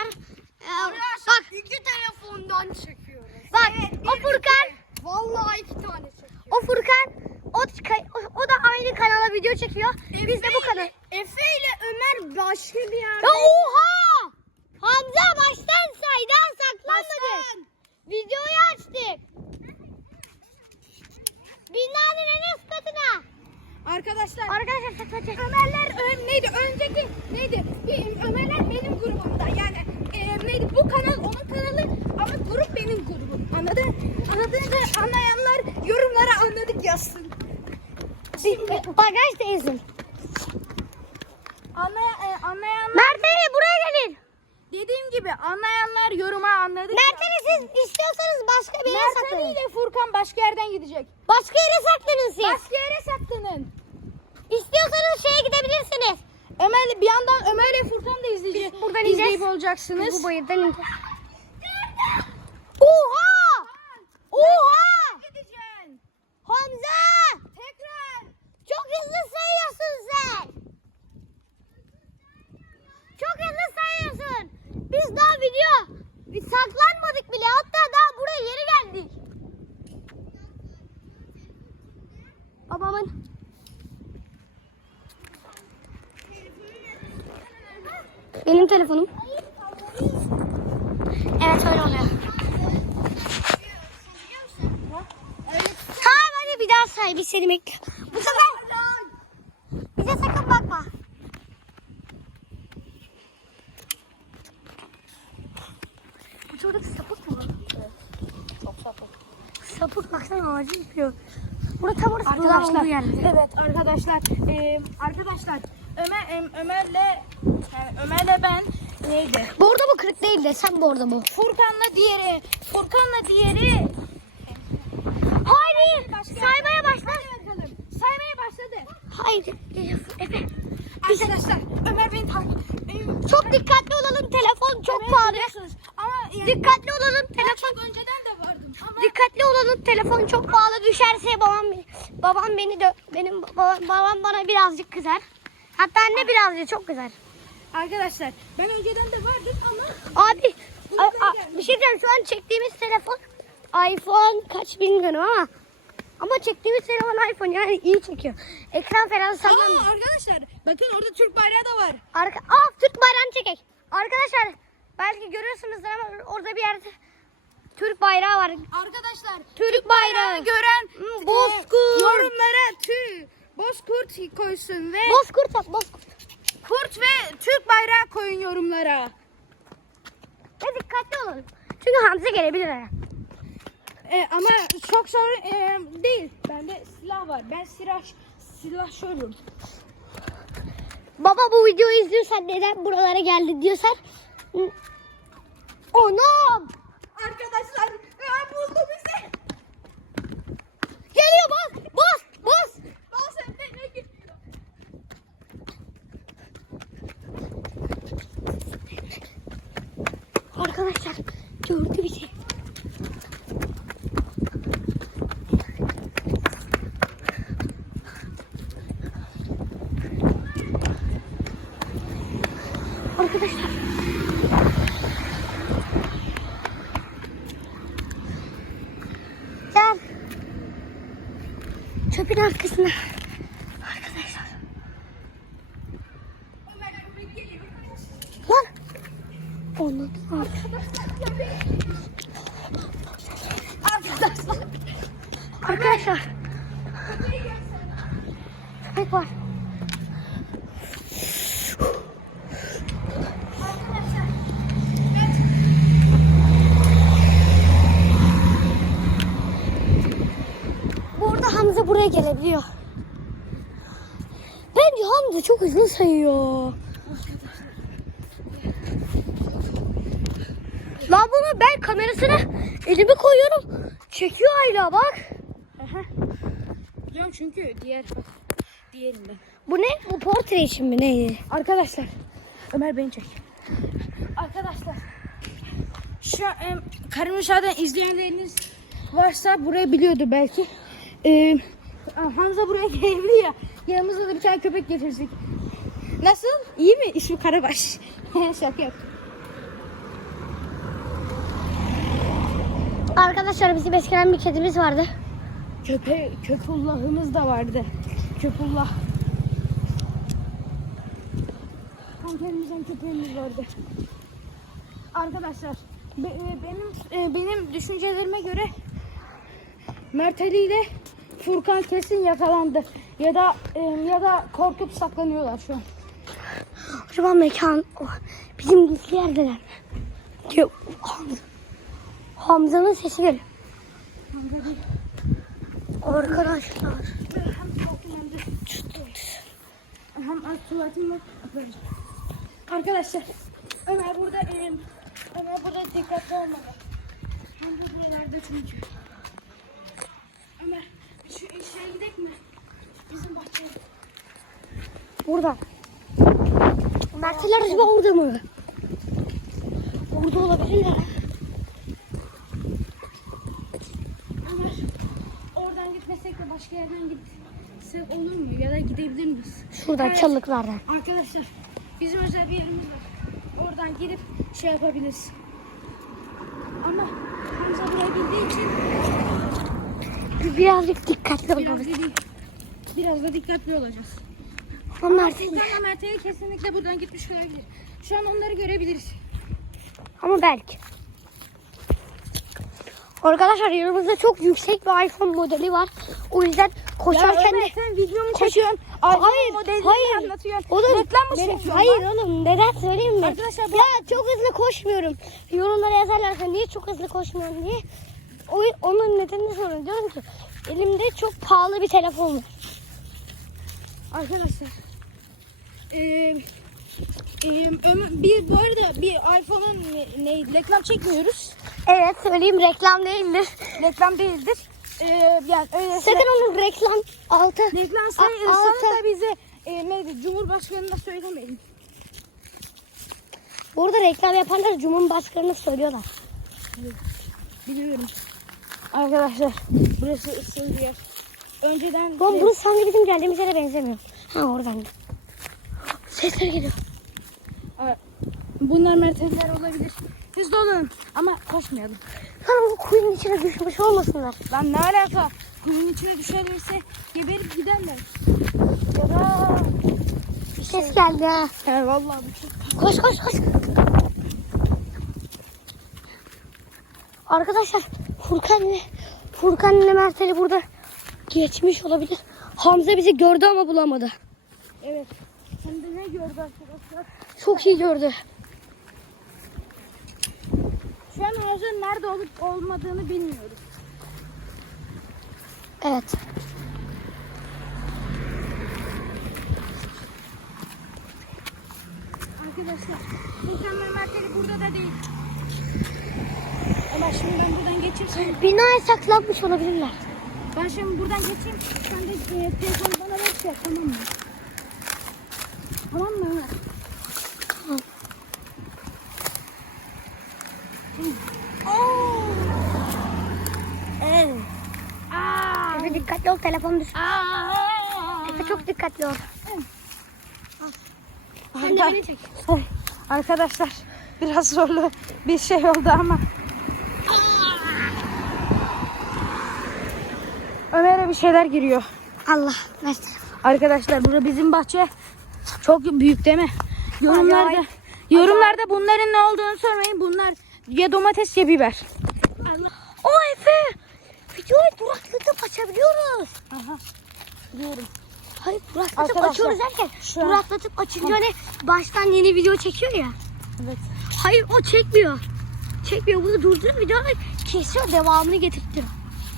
arkadaşlar. Ee, bak iki telefondan çekiyoruz. bak o Furkan Vallahi iki tane çekiyoruz. o Furkan o, o, o da aynı kanala video çekiyor. Biz de bu kanal. Efe ile Ömer başka bir yerde. Ya oha! Hamza baştan saydan saklanmadı. Videoyu açtık. Binanın en üst katına. Arkadaşlar Arkadaşlar saklanacak. Ömerler ön, neydi önceki neydi Bir- Ömerler benim grubumda yani e, neydi bu kanal onun kanalı ama grup benim grubum anladın anladığınızı anlayanlar yorumlara anladık yazsın Bagajdayızım. Anlay e, anlayanlar Mert Ali buraya gelin. dediğim gibi anlayanlar yoruma anladık Mert Ali siz istiyorsanız başka bir yere Mert Ali saklanın. ile Furkan başka yerden gidecek Başka yere saklanın siz. başka yere saklanın İstiyorsanız şeye gidebilirsiniz. Ömer bir yandan Ömer ile Furkan da izleyecek Biz buradan izleyip ineceğiz. olacaksınız Bu bayırdan ineceğiz. Oha! Oha! Hamza! tekrar Çok hızlı sayıyorsun sen. Çok hızlı sayıyorsun. Biz daha video biz saklanmadık bile. Hatta daha buraya yeni geldik. Babamın Benim telefonum. Evet öyle oluyor. Tamam hadi bir seni bekle. Bu sefer bize sakın bakma. Bu çocuk sapık mı? çok sapık Sapık baksana ağacı yıkıyor. Burada tam orası Arkadaşlar, olduğu yerde. evet arkadaşlar, e, arkadaşlar Ömer em, Ömer'le yani Ömer'le ben neydi? Arada bu kırık değil de sen arada bu. Furkan'la diğeri, Furkan'la diğeri. Saymaya başla. Saymaya başladı. Hayır Efe. Arkadaşlar Ömer beni takip. Çok dikkatli olalım telefon çok pahalı. Ama yani Dikkatli olalım telefon. çok önceden de vardım. Ama Dikkatli olalım telefon çok pahalı düşerse babam babam beni de benim babam, babam bana birazcık kızar. Hatta anne birazcık çok kızar. arkadaşlar ben önceden de vardım ama Abi a- a- bir şey diyeceğim şu an çektiğimiz telefon iPhone kaç bilmiyorum ama ama çektiğimiz telefon iPhone yani iyi çekiyor. Ekran falan sallanmıyor. Aa, arkadaşlar bakın orada Türk bayrağı da var. Arka Aa Türk bayrağını çekek. Arkadaşlar belki görüyorsunuzdur ama orada bir yerde Türk bayrağı var. Arkadaşlar Türk bayrağı. gören Hmm, e, Bozkurt. yorumlara tü Bozkurt koysun ve Bozkurt at Bozkurt. kurt ve Türk bayrağı koyun yorumlara. Ve dikkatli olun. Çünkü Hamza gelebilir. E, ama çok zor e, değil. Bende silah var. Ben silah silah şöylüm. Baba bu videoyu izliyorsan neden buralara geldi diyorsan Hı. Anam! Arkadaşlar e, buldu bizi. Geliyor bas! Bas! Bas! Bas Efe ne geliyor? Arkadaşlar gördü bizi. Arkadaşlar. Gel. Çöpün arkasına. Arkadaşlar. Lan. Onu. Arkadaşlar. Arkadaşlar. Köpek var. Bu arada Hamza gelebiliyor. Bence Hamza çok hızlı sayıyor. Lan bunu ben kamerasına elimi koyuyorum. Çekiyor hala bak. Aha. Biliyorum çünkü diğer diğerinde. Bu ne? Bu portre için mi neydi? Arkadaşlar Ömer beni çek. Arkadaşlar şu em, Karamışa'dan izleyenleriniz varsa burayı biliyordu belki. Ee, Hamza buraya gelebilir ya. Yanımızda da bir tane köpek getirsek. Nasıl? İyi mi? İsmi Karabaş. Şaka yok. Arkadaşlar bizim eskiden bir kedimiz vardı. Köpe, köpullahımız da vardı. Köpullah. Kankerimizden köpeğimiz vardı. Arkadaşlar be, e, benim e, benim düşüncelerime göre Mert Ali ile Furkan kesin yakalandı. Ya da e, ya da korkup saklanıyorlar şu an. Acaba mekan oh, bizim gizli yerdeler mi? Diyor, Hamza. Hamza'nın sesi geliyor. Arkadaşlar. Hem korkum hem de hem az tuvaletim var. Arkadaşlar Ömer burada e, Ömer burada dikkatli olmalı. Hem de buralarda çünkü. Ömer şu mi? Bizim bahçeye. Burada. Mertler acaba orada mı? Orada olabilirler. Ömer oradan gitmesek de başka yerden gitsek olur mu? Ya da gidebilir miyiz? Şuradan Evet. çalılıklardan. Arkadaşlar bizim özel bir yerimiz var. Oradan gidip şey yapabiliriz. Ama Hamza burayı bildiği için Birazcık dikkatli biraz, dedi- biraz da dikkatli olacağız. Ama Mert'in. Furkan'la Mert'e kesinlikle buradan gitmiş olabilir. Şu an onları görebiliriz. Ama belki. Arkadaşlar yanımızda çok yüksek bir iPhone modeli var. O yüzden koşarken de... sen video mu Koş- çekiyorsun? Hayır, modelini hayır. anlatıyorsun. Oğlum, Reklam mı çekiyorsun? Hayır lan? oğlum neden söyleyeyim mi? Arkadaşlar bu- Ya çok hızlı koşmuyorum. Yorumlara yazarlarsa niye çok hızlı koşmuyorum diye. O, onun nedenini soruyorum. Diyorum ki elimde çok pahalı bir telefon var. Arkadaşlar. Eee bir bu arada bir iPhone'un ne, reklam çekmiyoruz. Evet söyleyeyim reklam değildir. Reklam değildir. Eee yani öyle Sakın onun reklam altı. reklam altı. da bize eee neydi Cumhurbaşkanı'na söylemeyin. Burada reklam yapanlar Cumhurbaşkanı'nı söylüyorlar. Biliyorum. Arkadaşlar burası ıssız bir yer. Önceden Oğlum burası sanki bizim geldiğimiz yere benzemiyor. Ha oradan. Sesler geliyor. Aa, bunlar mertebeler olabilir. Hızlı olun ama koşmayalım. Lan o kuyunun içine düşmüş olmasınlar. Lan ne alaka? Kuyunun içine düşerlerse geberip giderler. Ya da... Bir ses geldi ha. Ya vallahi bu çok... Koş koş koş. Arkadaşlar Furkan ile Furkan ile Mert Ali burada geçmiş olabilir. Hamza bizi gördü ama bulamadı. Evet. Hem de ne gördü arkadaşlar? Çok iyi gördü. Şu an ağacın nerede olup olmadığını bilmiyoruz. Evet. Arkadaşlar Furkan ve Merteli burada da değil. Ama şimdi ben buradan geçirsem... Binaya saklanmış olabilirler. Ben şimdi buradan geçeyim. Sen de e, telefonu bana ver şey tamam mı? Tamam mı Ömer? Evet. Aa! Efe dikkatli ol telefon düşür. Efe çok dikkatli ol. Sen de beni çek. Arkadaşlar biraz zorlu bir şey oldu ama. Ömer'e bir şeyler giriyor. Allah ver. Arkadaşlar burada bizim bahçe çok büyük değil mi? Yorumlarda Acayip. yorumlarda bunların ne olduğunu sormayın. Bunlar ya domates ya biber. Allah. O Efe. Videoyu duraklatıp açabiliyoruz. Aha. Biliyorum. Hayır duraklatıp Arkadaşlar, açıyoruz derken an- duraklatıp açınca hani baştan yeni video çekiyor ya. Evet. Hayır o çekmiyor. Çekmiyor bunu durdurup videoyu kesiyor devamını getirtiyor.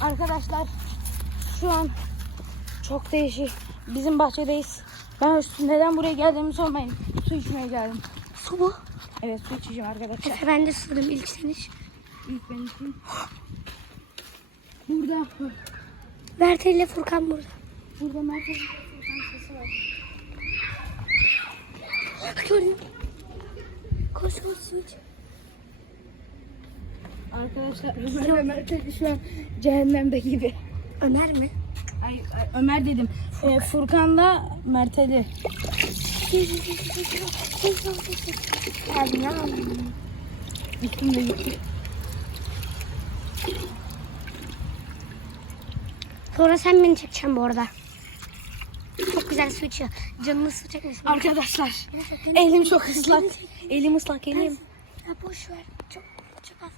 Arkadaşlar şu an çok değişik. Bizim bahçedeyiz. Ben neden buraya geldiğimi sormayın. Su içmeye geldim. Su mu? Evet su içeceğim arkadaşlar. Efe ben de susadım ilk sen iç. İlk ben içeyim. Burada. Mert ile Furkan burada. Burada merkez sesi var. Gördüm. Koş koş su iç. Arkadaşlar Ömer ve Merkez şu an cehennemde gibi. Ömer mi? Ay, ay, Ömer dedim. Ee, Furkan'la Merteli. Geldim ya. Üstümde gitti. Sonra sen beni çekeceksin bu arada. Çok güzel su içiyor. Canını su çekmesin. Arkadaşlar elim çok ıslak. Elim ıslak elim. Ya boş ver. Çok çok az.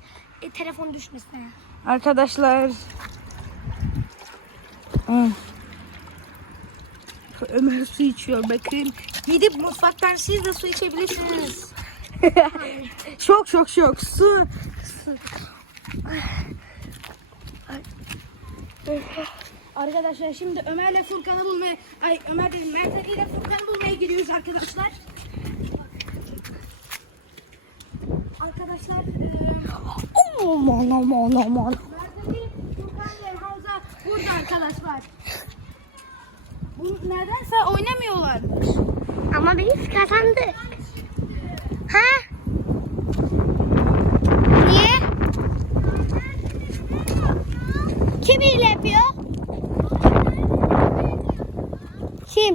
E, telefon düşmesin. Arkadaşlar. Hmm. Ömer su içiyor bakın. Gidip mutfaktan siz de su içebilirsiniz. şok şok şok su. Arkadaşlar şimdi Ömer'le Furkan'ı bulmaya, ay Ömer dedim Mert Ali ile Furkan'ı bulmaya gidiyoruz arkadaşlar. Arkadaşlar Aman aman aman. Mert'in, Furkan ve Hamza burada arkadaşlar. Bu nedense oynamıyorlar. Ama biz kazandık. Ha? Niye? Kim hile yapıyor? Kim?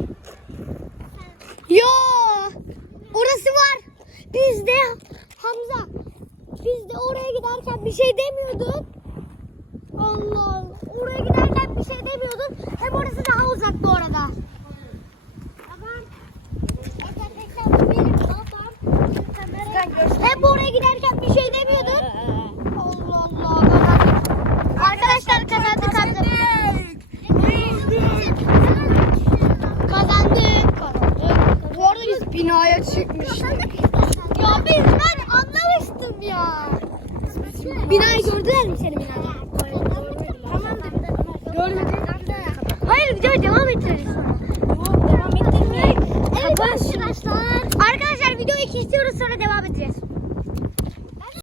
Yo! Orası var. Biz de Hamza. Biz de oraya giderken bir şey demiyorduk. Allah Allah. Oraya giderken bir şey demiyordun. Hem orası daha uzak bu arada. Hep oraya giderken bir şey demiyordun. Allah Allah. Arkadaşlar kazandık. Kazandık.